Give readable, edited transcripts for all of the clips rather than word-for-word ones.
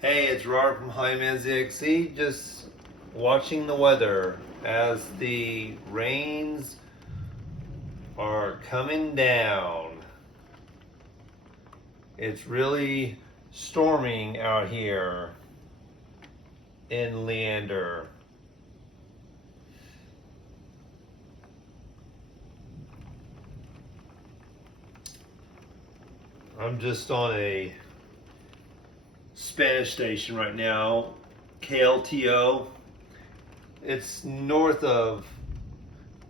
Hey, it's Robert from Highman ZXC, just watching the weather as the rains are coming down. It's really storming out here in Leander. I'm just on a Spanish station right now, KLTO. It's north of,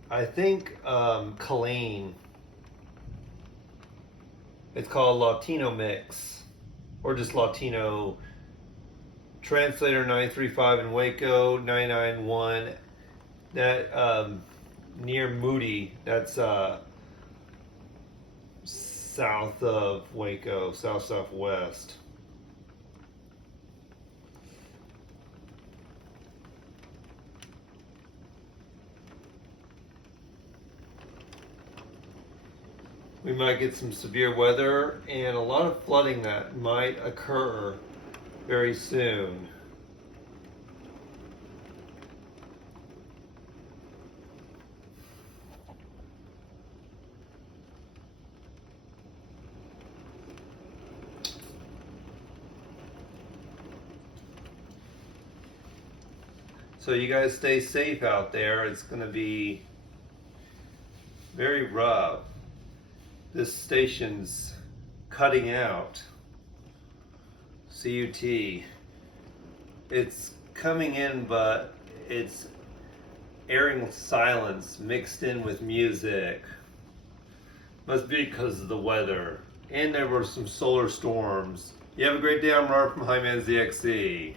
I think, Killeen. It's called Latino Mix, or just Latino. Translator 935 in Waco, 991. That near Moody. That's south of Waco, southwest. We might get some severe weather and a lot of flooding that might occur very soon. So you guys stay safe out there. It's going to be very rough. This station's cutting out. CUT. It's coming in, but it's airing silence mixed in with music. Must be because of the weather. And there were some solar storms. You have a great day. I'm Robert from Highman ZXC.